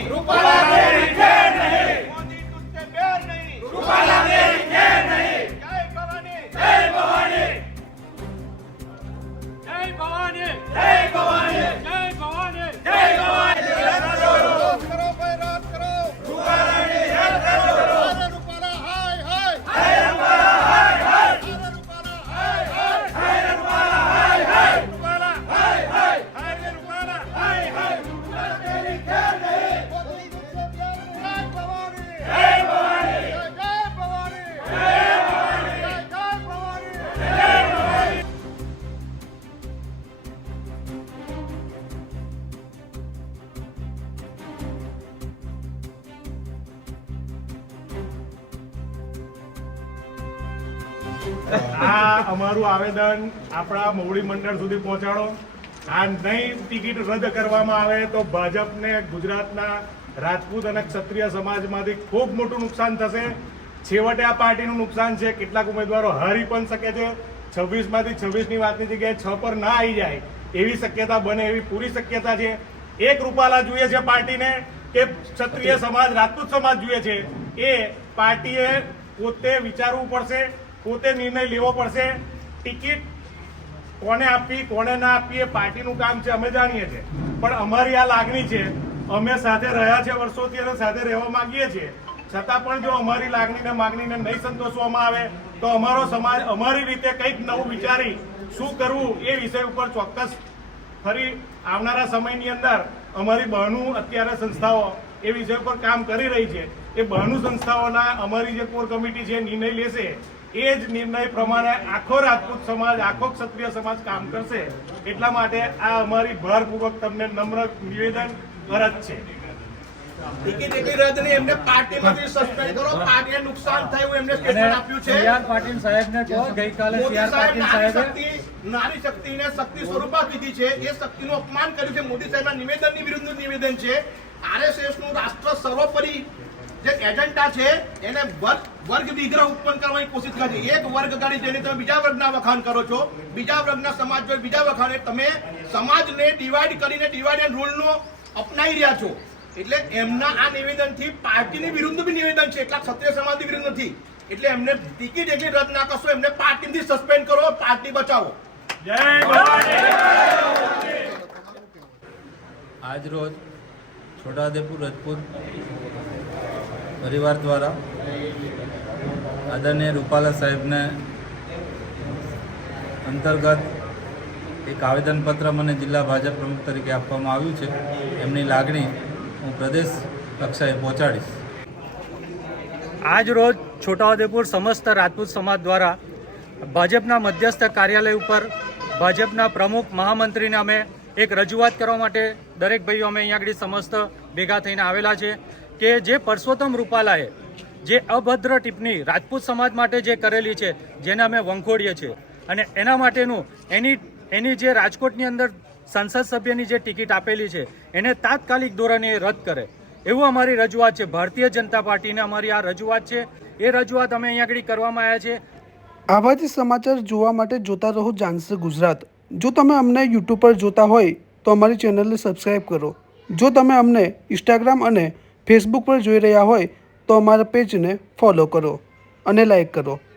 नहीं, रूपाला तेरी खैर नहीं, मोदी तुझसे बैर नहीं, रूपाला तेरी खैर नहीं। जय भवानी, जय भवानी, जय भवानी, जय भवानी, जय भवानी, जय भवानी। याद करो भाई, याद करो, रूपाला ने याद करो। अरे रूपाला हाय हाय, हाय रूपाला हाय हाय, अरे रूपाला हाय हाय, हाय रूपाला हाय हाय, रूपाला हाय हाय, हाय रूपाला हाय हाय। रूपाला तेरी खैर नहीं, मोदी तुझसे बैर नहीं। जय भवानी, जय भवानी, जय भवानी, जय भवानी, जय भवानी, जय भवानी। આ અમારું આવેદન આપણા મોવડી મંડળ સુધી પહોંચાડો. આ નહીં ટિકિટ રદ કરવામાં આવે તો ભાજપને ગુજરાતના રાજપૂત અને ક્ષત્રિય સમાજમાંથી ખૂબ મોટું નુકસાન થશે. છેવટે આ પાર્ટીનું નુકસાન છે. કેટલાક ઉમેદવારો હારી પણ શકે છે. 26માંથી 26ની વાતની જગ્યાએ 6 પર ના આવી જાય એવી શક્યતા બને એવી પૂરી શક્યતા છે. એક રૂપાલા જોઈએ છે પાર્ટીને કે ક્ષત્રિય સમાજ રાજપૂત સમાજ જોઈએ છે. એ પાર્ટીએ પોતે વિચારવું પડશે, પોતે નિર્ણય લેવો પડશે. ટિકિટ કોને આપવી કોને ના આપવી એ પાર્ટીનું કામ છે, અમે જાણીએ છીએ. પણ અમારી આ લાગણી છે, અમે સાથે રહ્યા છે વર્ષોથી અને સાથે રહેવા માંગીએ છીએ. છતાં પણ જો અમારી લાગણીને માગણીને નહીં સંતોષવામાં આવે તો અમારો સમાજ અમારી રીતે કંઈક નવું વિચારી શું કરવું એ વિષય ઉપર ચોક્કસ ફરી આવનારા સમયની અંદર અમારી બહેનું અત્યારે સંસ્થાઓ એ વિષય પર કામ કરી રહી છે. એ બહેનું સંસ્થાઓના અમારી જે કોર કમિટી છે નિર્ણય લેશે. એ જ નિર્ણય પ્રમાણે આખો રાજપૂત સમાજ આખો ક્ષત્રિય સમાજ કામ કરશે. એટલા માટે આ અમારી ભારપૂર્વક તમને નમ્ર નિવેદન ફરજ છે. ટિકિટ એટલી રદ નહીં, એમને પાર્ટીમાંથી સસ્પેન્ડ કરો. પાર્ટીને નુકસાન થયું એમને સ્ટેટમેન્ટ આપ્યું છે. સીઆર પાટીલ સાહેબને કહો, ગઈકાલે મોદી સીઆર સાહેબ પાટીલ સાહેબે નારી શક્તિને શક્તિ સ્વરૂપા કીધી છે. એ શક્તિનું અપમાન કર્યું છે. મોદી સાહેબના નિવેદનની વિરુદ્ધનું નિવેદન છે. આરએસએસનું રાષ્ટ્ર સર્વોપરી જે એજન્ડા છે એને વર્ગ વિગ્રહ ઉત્પન્ન કરવાની કોશિશ કરી. એક વર્ગ ગાડી જઈને તમે બીજા વર્ગના વખાણ કરો છો, બીજા વર્ગના સમાજ જોઈ બીજા વખાણ. તમે સમાજને ડિવાઈડ કરીને ડિવાઈડ એન્ડ રૂલનો અપનાવી રહ્યા છો. એટલે એમના આ નિવેદનથી પાર્ટીની વિરુદ્ધ બી નિવેદન છે, એટલા ક્ષત્રિય સમાજની વિરુદ્ધ નથી. એટલે એમને ટિકિટ એટલી રદ ના કરશો, એમને પાર્ટીથી સસ્પેન્ડ કરો, પાર્ટી બચાવો. જય ભવાની. આજ રોજ છોટાઉદેપુર રાજપૂત પરિવાર દ્વારા આદરણીય રૂપાલા સાહેબને અંતર્ગત એક આવેદનપત્ર મને જિલ્લા ભાજપ પ્રમુખ તરીકે આપવામાં આવ્યું છે. એમની લાગણી હું પ્રદેશ કક્ષાએ પહોંચાડીશ. આજ રોજ છોટાઉદેપુર સમસ્ત રાજપૂત સમાજ દ્વારા ભાજપના મધ્યસ્થ કાર્યાલય ઉપર ભાજપના પ્રમુખ મહામંત્રીને અમે એક રજૂઆત કરવા માટે દરેક ભાઈઓ અમે અહીંયા આગળ સમસ્ત ભેગા થઈને આવેલા છે કે જે પરસોત્તમ રૂપાલાએ જે અભદ્ર ટિપ્પણી રાજપૂત સમાજ માટે જે કરેલી છે, જેને અમે વંખોડીએ છીએ, અને એના માટેનું એની જે રાજકોટની અંદર સંસદ સભ્યની જે ટિકિટ આપેલી છે એને તાત્કાલિક ધોરણે રદ કરે એવું અમારી રજૂઆત છે. ભારતીય જનતા પાર્ટીને અમારી આ રજૂઆત છે. એ રજૂઆત અમે અહીંયા આગળ કરવામાં આવ્યા છે. આવા જ સમાચાર જોવા માટે જોતા રહો જાણશે ગુજરાત. જો તમે અમને યુટ્યુબ પર જોતા હોય તો અમારી ચેનલને સબસ્ક્રાઈબ કરો. જો તમે અમને ઇન્સ્ટાગ્રામ અને ફેસબુક પર જોઈ રહ્યા હોય તો અમારા પેજને ફોલો કરો અને લાઈક કરો.